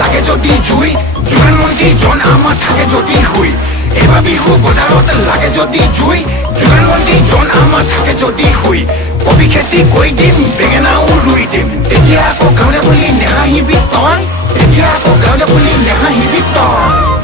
লাগে যদি জুই যোগান মন্ত্ৰী জন আমাৰ থাকে যদি হুই এইবাৰ বিহু বজাৰত লাগে যদি জুই যোগান মন্ত্ৰী জন আমাৰ থাকে যদি হুই কবি খেতি কৰি দিম বেঙেনাও ৰুই দিম তেতিয়া আকৌ গাঁৱলীয়া বুলি নেহাঁহিবি তই তেতিয়া আকৌ গাঁৱলীয়া বুলি নেহাঁহিবি তই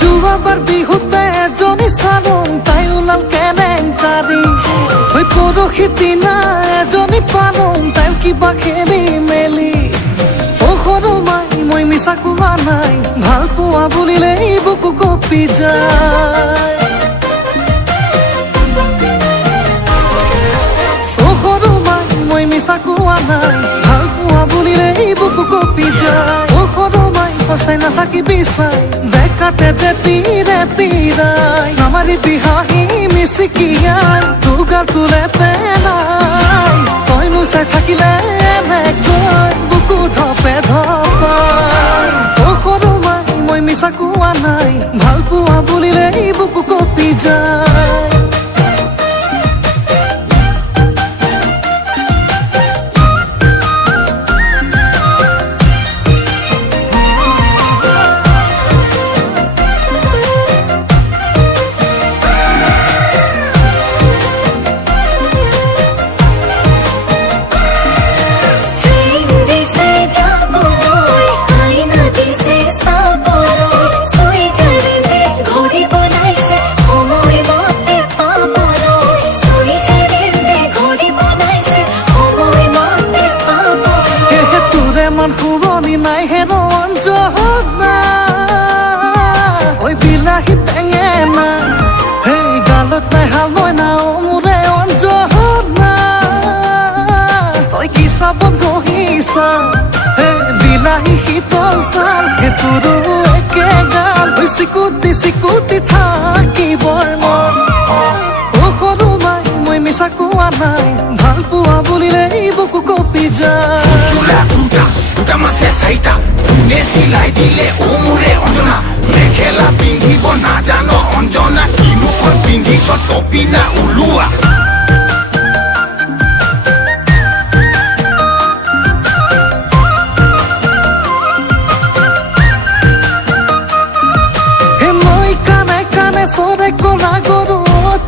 যোৱাবাৰ বিহুতে এজনী চালুং তাই ওলাল কেলেংকাৰী পৰহি দিনা এজনী পালুং তাই কিবা খেলি মেলি সৰু মাই মই মিছা কোৱা নাই ভাল পোৱা বুলিলেই বুকু কঁপি যায় সৰু মাই মই মিছা কোৱা নাই ভাল পোৱা বুলিলেই বুকু কঁপি যায় সৰু মাই সঁচাই নাথাকি বিচাই কাটে যে পীৰে পীৰাই আমাৰি বিহাহী মিচিকিয়াই দুগাৰ তোলে পেলাই তইনো চাই থাকিলে এনেকৈ বুকু ধপে ধপাই সৰু মাই মই মিছা কোৱা নাই ভাল পোৱা বুলিলেই বুকু কঁপি যায় শুৱনি নাই হেনো অঞ্জনা ঐ বিলাহী বেঙেনা সেই গালত নাই হাল মই না মোৰে অঞ্জনা তই কি চাবত গহিছা সেই বিলাহী শীতল চাল সেইটোৰো একে গাল চিকুটি চিকুটি থাকিবৰ মন সৰু মাই মই মিছা কোৱা নাই ভাল পোৱা বুলিলেই বুকু কঁপি যায় মাছে চাৰিটা কোনে চিলাই দিলে অ মোৰে অঞ্জনা মেখেলা পিন্ধিব নাজান অঞ্জনা কি মুখত পিন্ধিছ টপিনা ওলোৱা মই কানে কানে চৰে কলা গৰু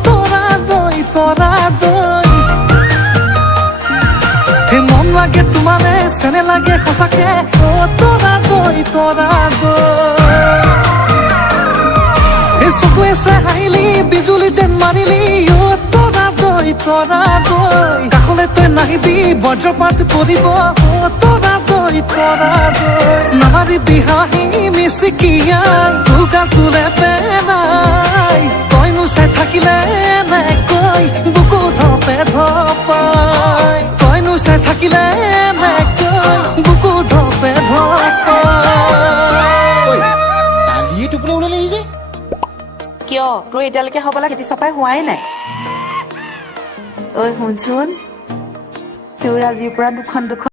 তৰা দৈ মন লাগে তোমাৰে চেনে লাগে সঁচাকে তৰা দৈ চকুৱে চে হাঁহিলি বিজুলী যেন মাৰিলি তৰা দৈ কাষলে তই নাহিবি বজ্ৰপাত পৰিব তৰা দৈ নামাৰি বিহাহী মিচিকিয়াই দুগাৰ তোলে পেলাই তইনো চাই থাকিলে এনেকৈ বুকু ধপে ধপাই তইনো চাই থাকিলে এনেকৈ বুকু ধপে ধপাই কিয় তোৰ এতিয়ালৈকে হ'বলা খেতি চপাই হোৱাই নাই ঐ শুনচোন তোৰ আজিৰ পৰা দুখন